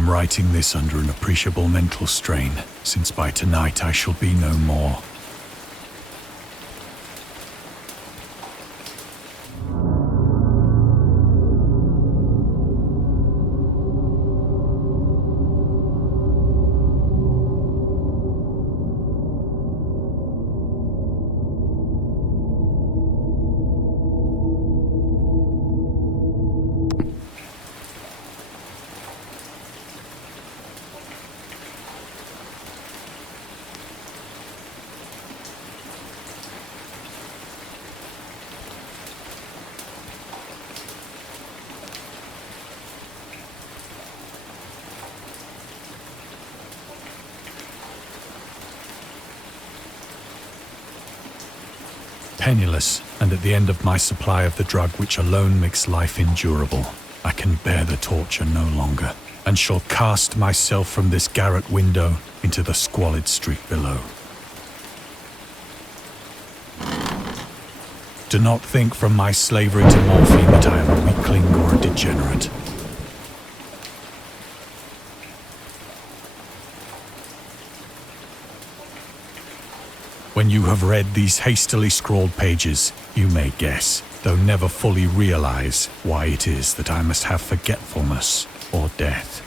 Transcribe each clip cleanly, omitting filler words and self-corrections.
am writing this under an appreciable mental strain, since by tonight I shall be no more. Penniless, and at the end of my supply of the drug which alone makes life endurable, I can bear the torture no longer, and shall cast myself from this garret window into the squalid street below. Do not think from my slavery to morphine that I am a weakling or a degenerate. When you have read these hastily scrawled pages, you may guess, though never fully realize, why it is that I must have forgetfulness or death.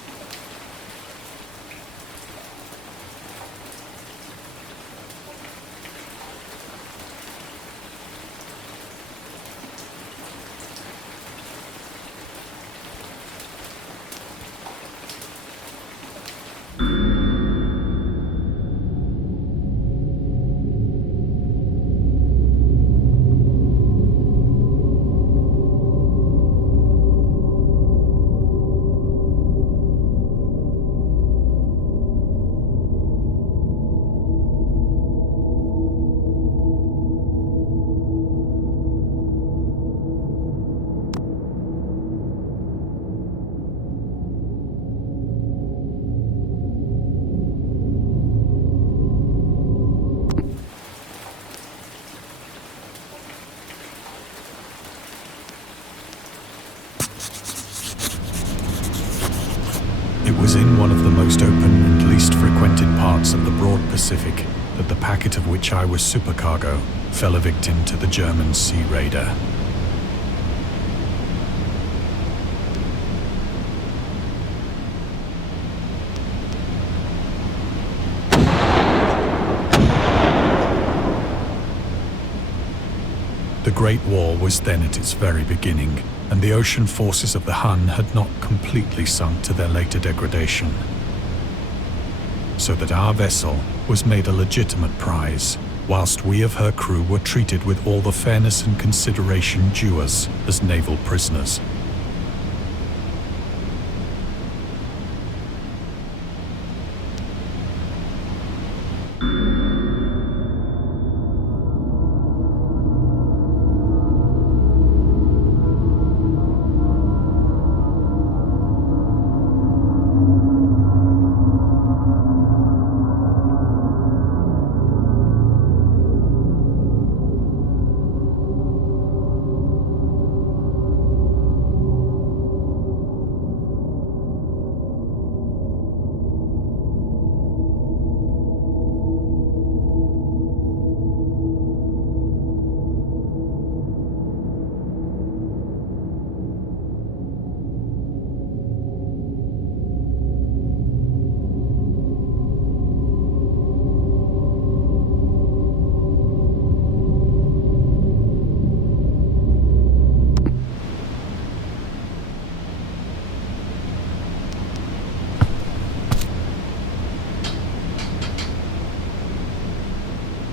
It was in one of the most open and least frequented parts of the broad Pacific that the packet of which I was supercargo fell a victim to the German sea raider. The Great War was then at its very beginning, and the ocean forces of the Hun had not completely sunk to their later degradation. So that our vessel was made a legitimate prize, whilst we of her crew were treated with all the fairness and consideration due us as naval prisoners.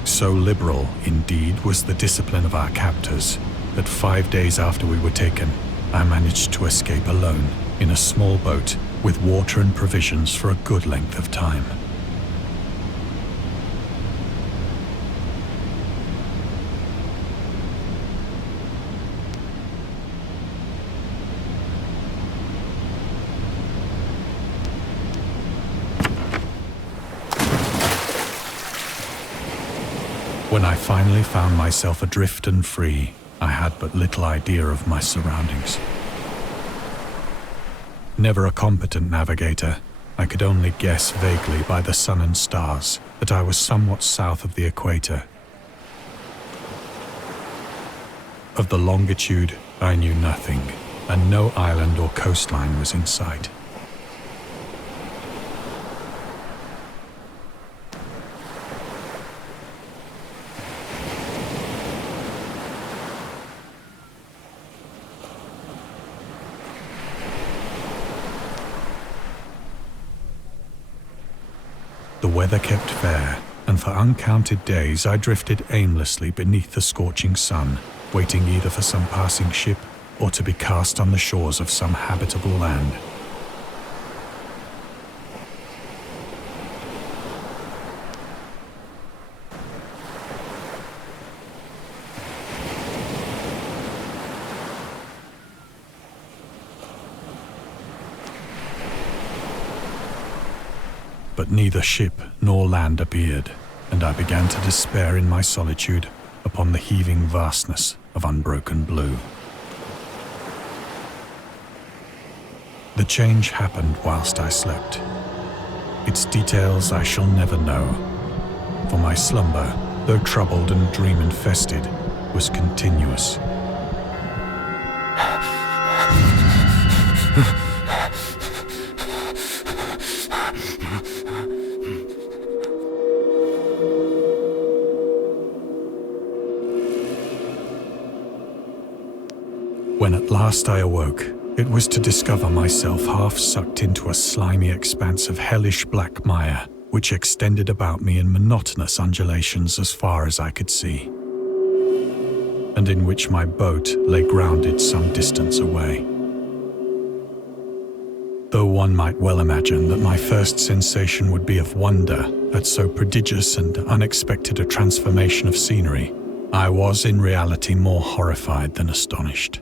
So liberal, indeed, was the discipline of our captors, that 5 days after we were taken, I managed to escape alone, in a small boat, with water and provisions for a good length of time. When I finally found myself adrift and free, I had but little idea of my surroundings. Never a competent navigator, I could only guess vaguely by the sun and stars that I was somewhat south of the equator. Of the longitude, I knew nothing, and no island or coastline was in sight. The weather kept fair, and for uncounted days I drifted aimlessly beneath the scorching sun, waiting either for some passing ship or to be cast on the shores of some habitable land. But neither ship nor land appeared, and I began to despair in my solitude upon the heaving vastness of unbroken blue. The change happened whilst I slept. Its details I shall never know, for my slumber, though troubled and dream-infested, was continuous. When at last I awoke, it was to discover myself half sucked into a slimy expanse of hellish black mire, which extended about me in monotonous undulations as far as I could see, and in which my boat lay grounded some distance away. Though one might well imagine that my first sensation would be of wonder at so prodigious and unexpected a transformation of scenery, I was in reality more horrified than astonished.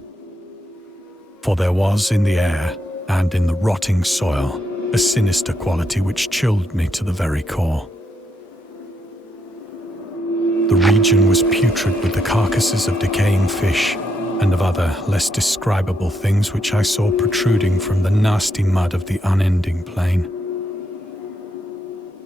For there was in the air and in the rotting soil a sinister quality which chilled me to the very core. The region was putrid with the carcasses of decaying fish and of other less describable things which I saw protruding from the nasty mud of the unending plain.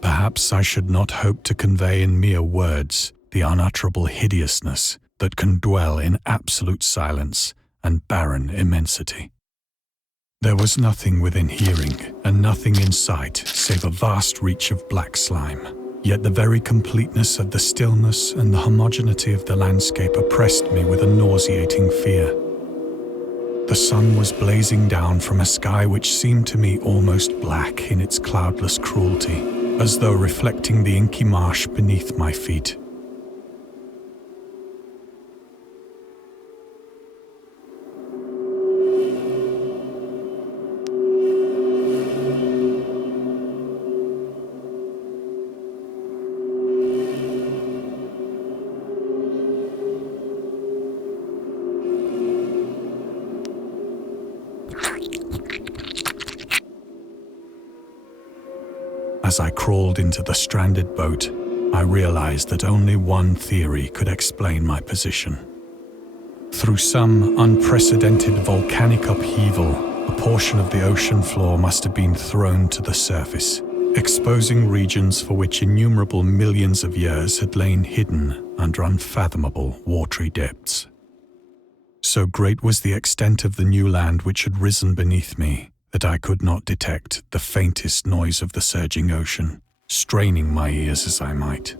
Perhaps I should not hope to convey in mere words the unutterable hideousness that can dwell in absolute silence and barren immensity. There was nothing within hearing and nothing in sight save a vast reach of black slime, yet the very completeness of the stillness and the homogeneity of the landscape oppressed me with a nauseating fear. The sun was blazing down from a sky which seemed to me almost black in its cloudless cruelty, as though reflecting the inky marsh beneath my feet. As I crawled into the stranded boat, I realized that only one theory could explain my position. Through some unprecedented volcanic upheaval, a portion of the ocean floor must have been thrown to the surface, exposing regions for which innumerable millions of years had lain hidden under unfathomable watery depths. So great was the extent of the new land which had risen beneath me that I could not detect the faintest noise of the surging ocean, straining my ears as I might.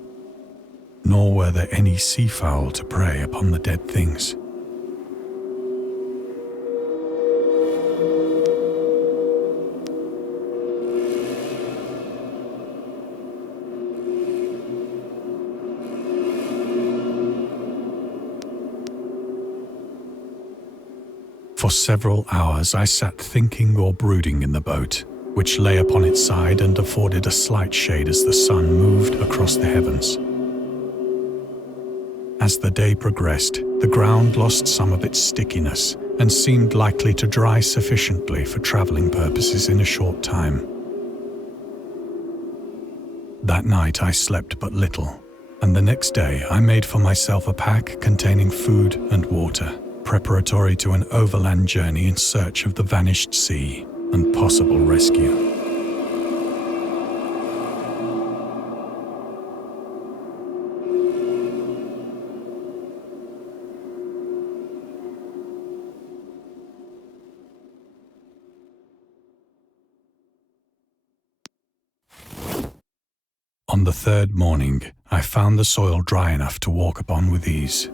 Nor were there any seafowl to prey upon the dead things. For several hours I sat thinking or brooding in the boat, which lay upon its side and afforded a slight shade as the sun moved across the heavens. As the day progressed, the ground lost some of its stickiness and seemed likely to dry sufficiently for traveling purposes in a short time. That night I slept but little, and the next day I made for myself a pack containing food and water, preparatory to an overland journey in search of the vanished sea and possible rescue. On the third morning, I found the soil dry enough to walk upon with ease.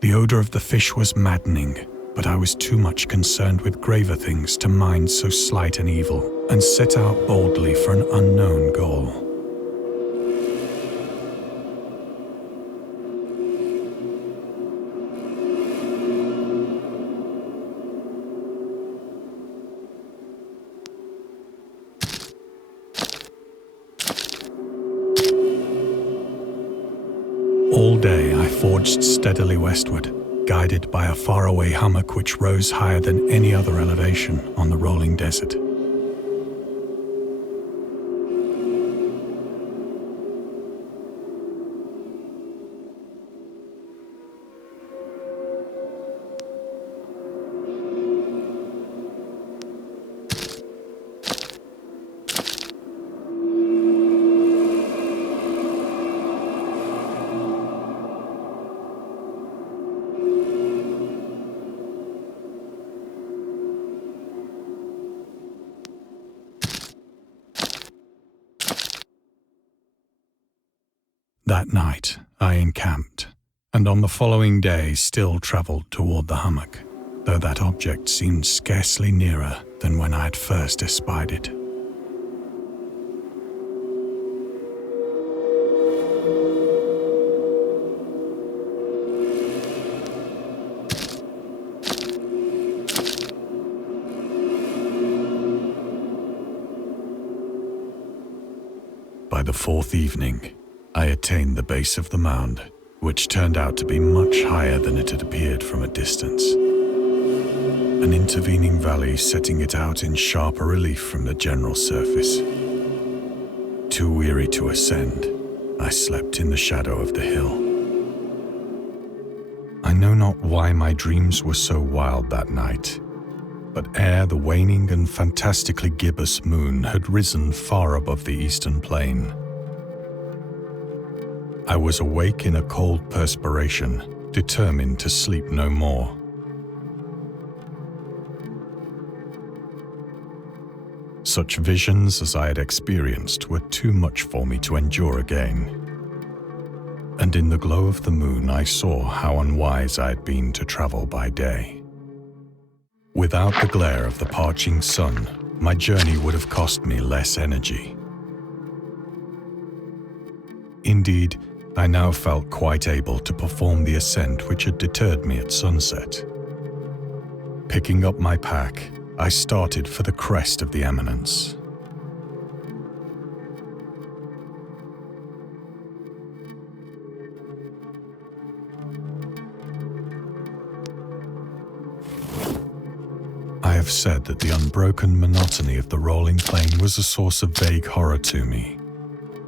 The odor of the fish was maddening, but I was too much concerned with graver things to mind so slight an evil, and set out boldly for an unknown goal. All day I forged steadily westward, guided by a faraway hummock which rose higher than any other elevation on the rolling desert. That night, I encamped, and on the following day still travelled toward the hummock, though that object seemed scarcely nearer than when I had first espied it. By the fourth evening, I attained the base of the mound, which turned out to be much higher than it had appeared from a distance. An intervening valley setting it out in sharper relief from the general surface. Too weary to ascend, I slept in the shadow of the hill. I know not why my dreams were so wild that night, but ere the waning and fantastically gibbous moon had risen far above the eastern plain, I was awake in a cold perspiration, determined to sleep no more. Such visions as I had experienced were too much for me to endure again. And in the glow of the moon I saw how unwise I had been to travel by day. Without the glare of the parching sun, my journey would have cost me less energy. Indeed, I now felt quite able to perform the ascent which had deterred me at sunset. Picking up my pack, I started for the crest of the eminence. I have said that the unbroken monotony of the rolling plain was a source of vague horror to me.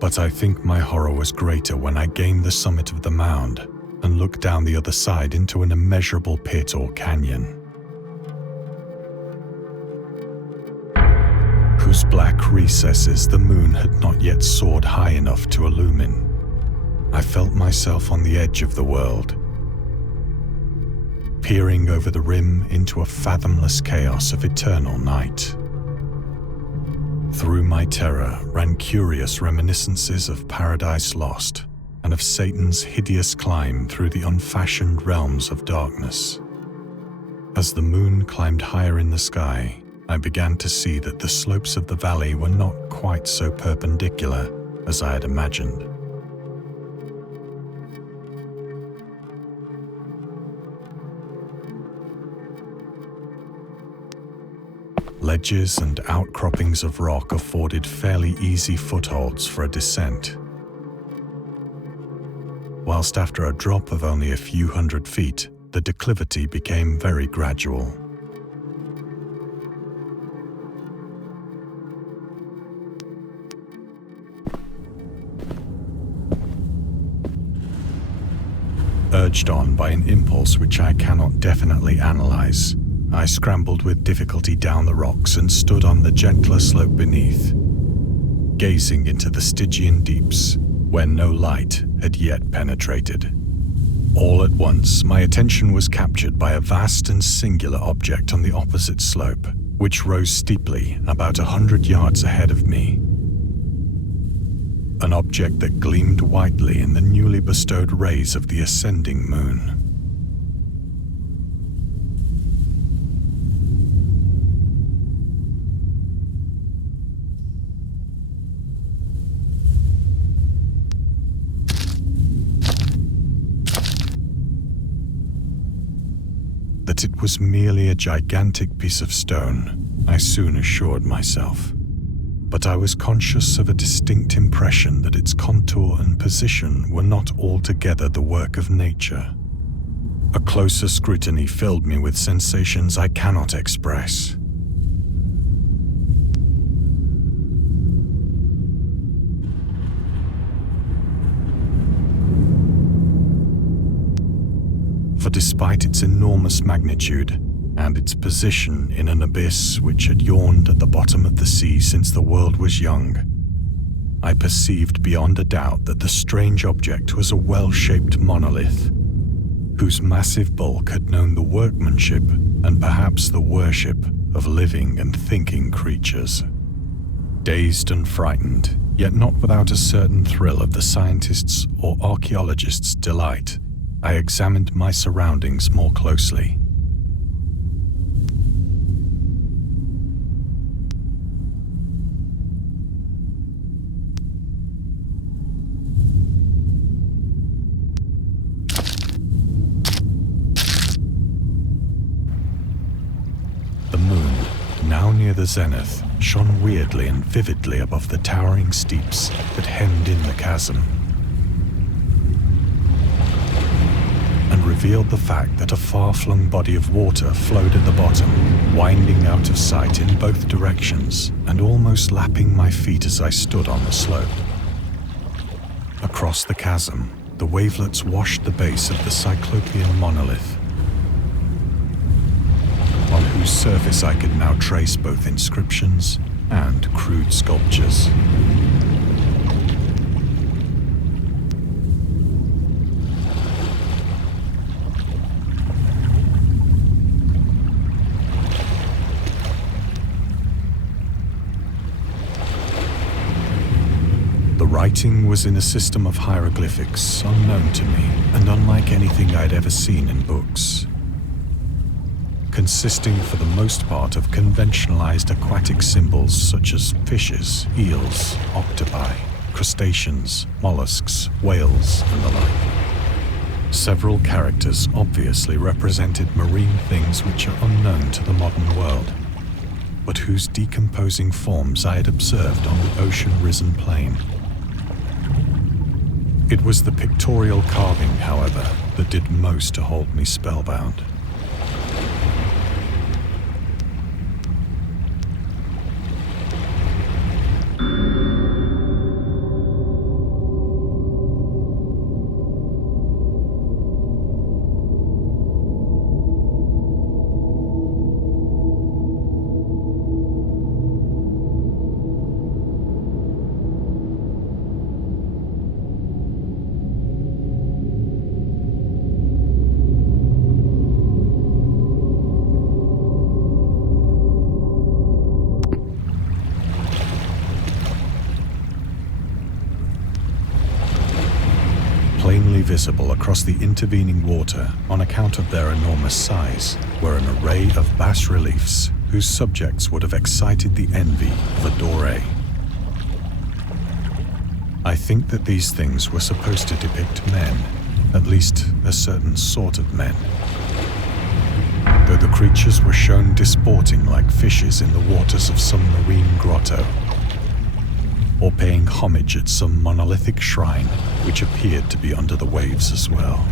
But I think my horror was greater when I gained the summit of the mound and looked down the other side into an immeasurable pit or canyon, whose black recesses the moon had not yet soared high enough to illumine. I felt myself on the edge of the world, peering over the rim into a fathomless chaos of eternal night. Through my terror ran curious reminiscences of Paradise Lost and of Satan's hideous climb through the unfashioned realms of darkness. As the moon climbed higher in the sky, I began to see that the slopes of the valley were not quite so perpendicular as I had imagined. Ledges and outcroppings of rock afforded fairly easy footholds for a descent, whilst after a drop of only a few hundred feet, the declivity became very gradual. Urged on by an impulse which I cannot definitely analyze, I scrambled with difficulty down the rocks and stood on the gentler slope beneath, gazing into the Stygian deeps where no light had yet penetrated. All at once, my attention was captured by a vast and singular object on the opposite slope, which rose steeply about 100 yards ahead of me. an object that gleamed whitely in the newly bestowed rays of the ascending moon. That it was merely a gigantic piece of stone, I soon assured myself. But I was conscious of a distinct impression that its contour and position were not altogether the work of nature. A closer scrutiny filled me with sensations I cannot express. For despite its enormous magnitude and its position in an abyss which had yawned at the bottom of the sea since the world was young, I perceived beyond a doubt that the strange object was a well-shaped monolith, whose massive bulk had known the workmanship and perhaps the worship of living and thinking creatures. Dazed and frightened, yet not without a certain thrill of the scientist's or archaeologist's delight, I examined my surroundings more closely. The moon, now near the zenith, shone weirdly and vividly above the towering steeps that hemmed in the chasm, and revealed the fact that a far-flung body of water flowed at the bottom, winding out of sight in both directions and almost lapping my feet as I stood on the slope. Across the chasm, the wavelets washed the base of the Cyclopean monolith, on whose surface I could now trace both inscriptions and crude sculptures. The writing was in a system of hieroglyphics unknown to me and unlike anything I'd ever seen in books, consisting for the most part of conventionalized aquatic symbols such as fishes, eels, octopi, crustaceans, mollusks, whales, and the like. Several characters obviously represented marine things which are unknown to the modern world, but whose decomposing forms I had observed on the ocean-risen plain. It was the pictorial carving, however, that did most to hold me spellbound. Plainly visible across the intervening water on account of their enormous size were an array of bas-reliefs whose subjects would have excited the envy of a Doré. I think that these things were supposed to depict men, at least a certain sort of men, though the creatures were shown disporting like fishes in the waters of some marine grotto, or paying homage at some monolithic shrine which appeared to be under the waves as well.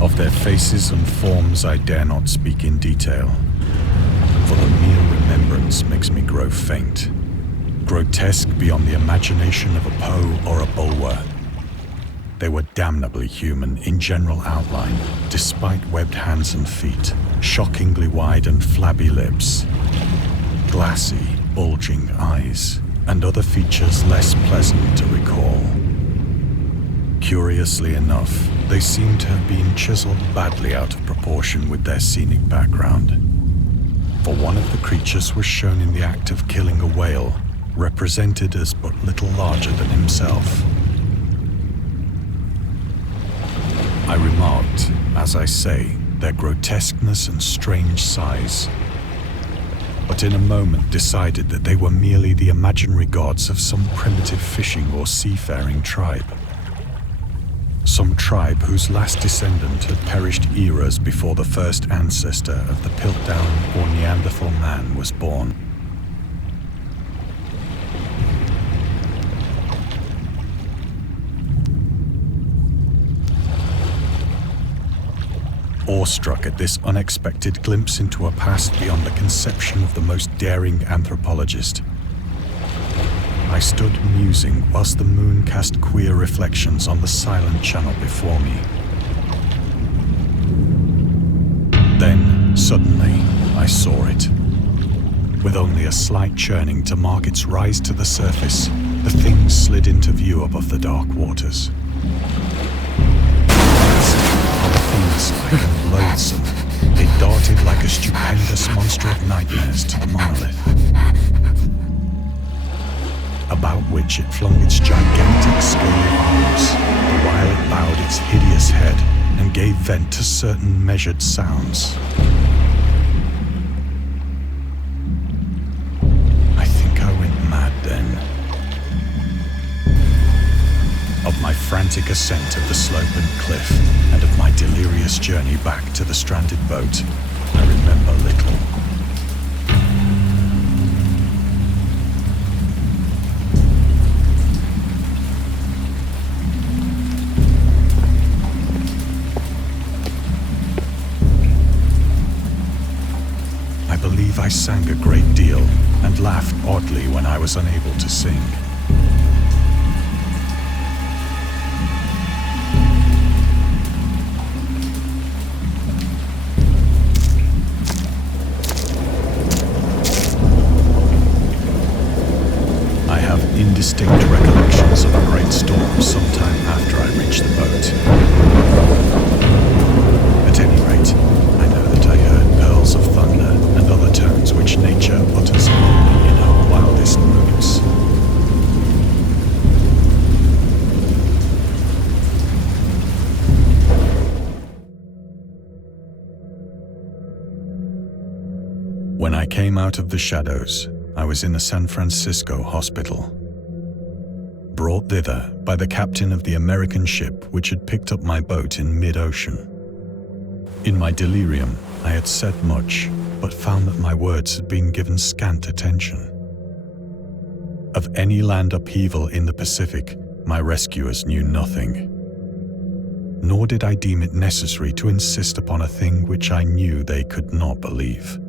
Of their faces and forms I dare not speak in detail, for the mere remembrance makes me grow faint, grotesque beyond the imagination of a Poe or a Bulwer. They were damnably human in general outline, despite webbed hands and feet, shockingly wide and flabby lips, glassy, bulging eyes, and other features less pleasant to recall. Curiously enough, they seemed to have been chiseled badly out of proportion with their scenic background, for one of the creatures was shown in the act of killing a whale represented as but little larger than himself. I remarked, as I say, their grotesqueness and strange size, but in a moment decided that they were merely the imaginary gods of some primitive fishing or seafaring tribe. Some tribe whose last descendant had perished eras before the first ancestor of the Piltdown or Neanderthal man was born. Awestruck at this unexpected glimpse into a past beyond the conception of the most daring anthropologist, I stood musing whilst the moon cast queer reflections on the silent channel before me. Then, suddenly, I saw it. With only a slight churning to mark its rise to the surface, the thing slid into view above the dark waters. Horrifying and loathsome, it darted like a stupendous monster of nightmares to the monolith, about which it flung its gigantic scaly arms, the while it bowed its hideous head and gave vent to certain measured sounds. I think I went mad then. Of my frantic ascent of the slope and cliff, and of my delirious journey back to the stranded boat, I remember little. I believe I sang a great deal and laughed oddly when I was unable to sing. Indistinct recollections of a great storm sometime after I reached the boat. At any rate, I know that I heard pearls of thunder and other tones which nature utters only in her wildest moods. When I came out of the shadows, I was in a San Francisco hospital, brought thither by the captain of the American ship which had picked up my boat in mid-ocean. In my delirium, I had said much, but found that my words had been given scant attention. Of any land upheaval in the Pacific, my rescuers knew nothing. Nor did I deem it necessary to insist upon a thing which I knew they could not believe.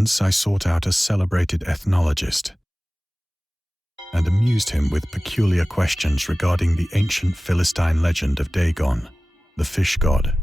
Once I sought out a celebrated ethnologist and amused him with peculiar questions regarding the ancient Philistine legend of Dagon, the fish god.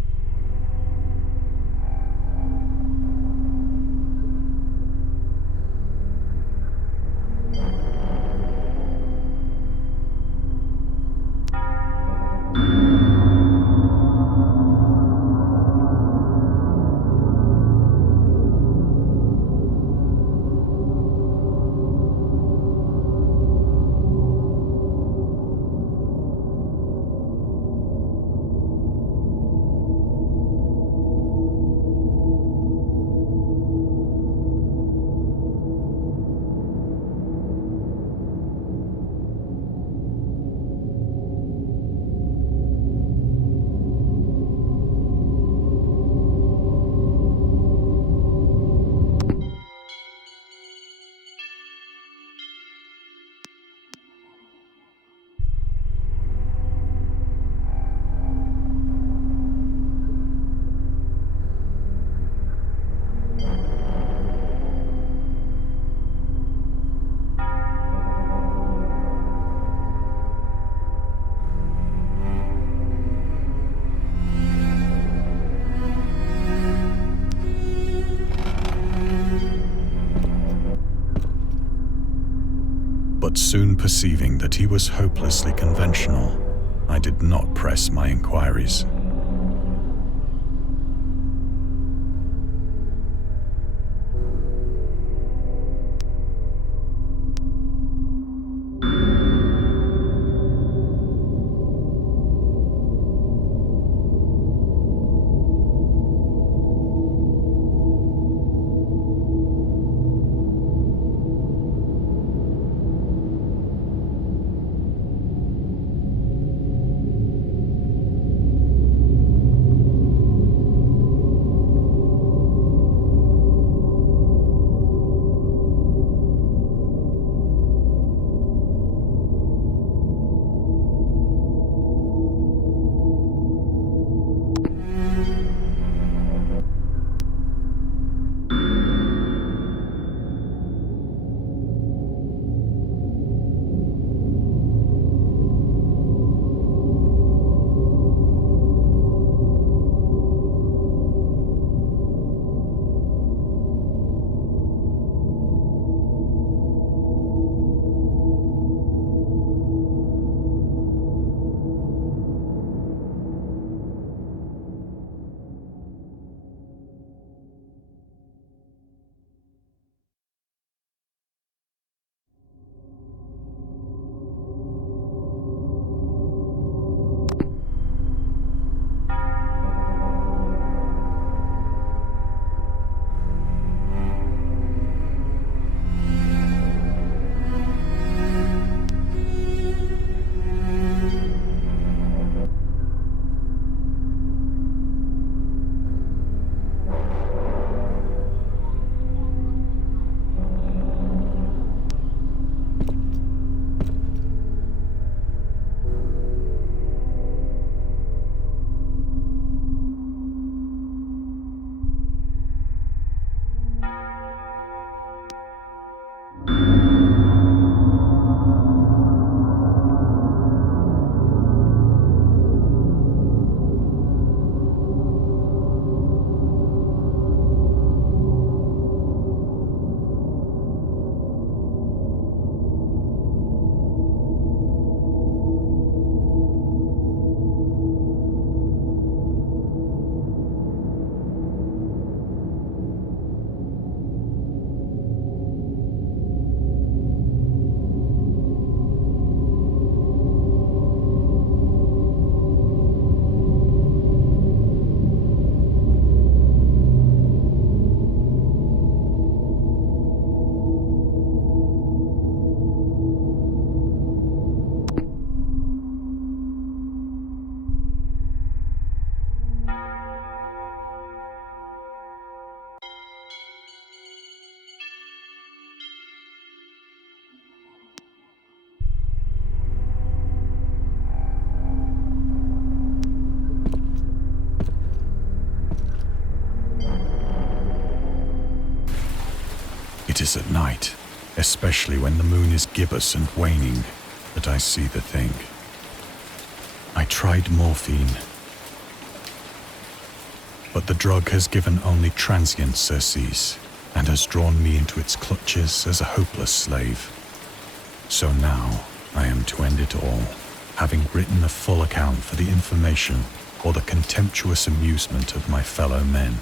But soon perceiving that he was hopelessly conventional, I did not press my inquiries. It is at night, especially when the moon is gibbous and waning, that I see the thing. I tried morphine, but the drug has given only transient surcease and has drawn me into its clutches as a hopeless slave. So now I am to end it all, having written a full account for the information or the contemptuous amusement of my fellow men.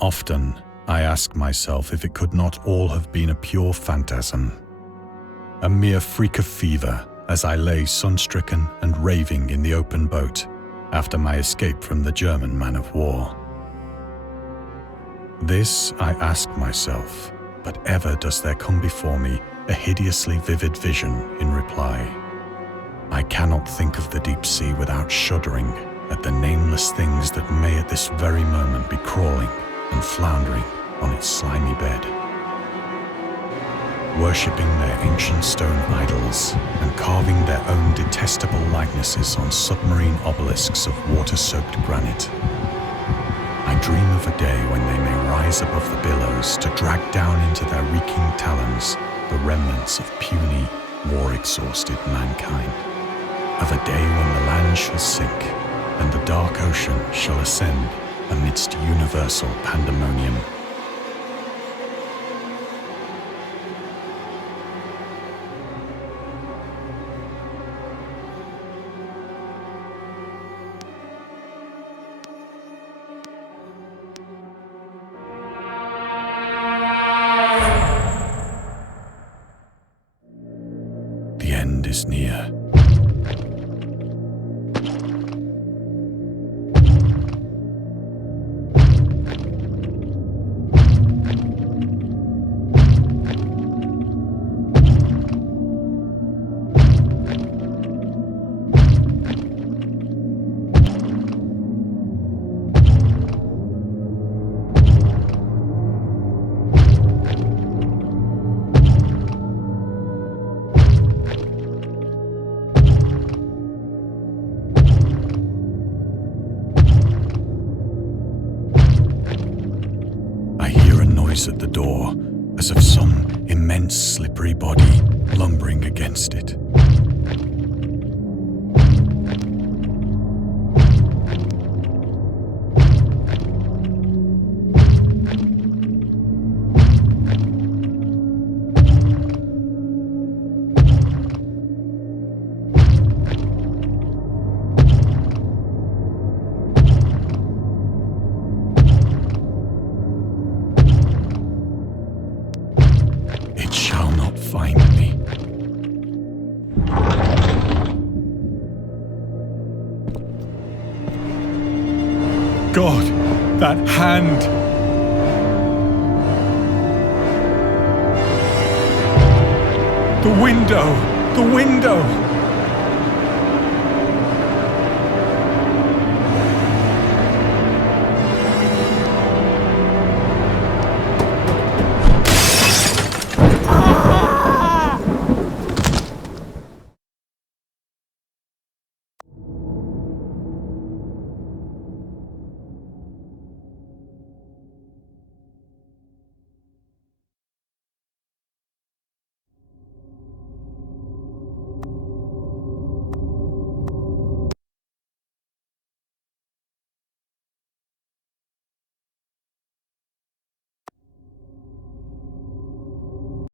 Often, I ask myself if it could not all have been a pure phantasm, a mere freak of fever as I lay sun-stricken and raving in the open boat after my escape from the German man-of-war. This I ask myself, but ever does there come before me a hideously vivid vision in reply. I cannot think of the deep sea without shuddering at the nameless things that may at this very moment be crawling and floundering on its slimy bed, worshipping their ancient stone idols and carving their own detestable likenesses on submarine obelisks of water-soaked granite. I dream of a day when they may rise above the billows to drag down into their reeking talons the remnants of puny, war-exhausted mankind, of a day when the land shall sink and the dark ocean shall ascend amidst universal pandemonium. The end is near. At the door, as of some immense slippery body lumbering against it. God, that hand! The window! The window!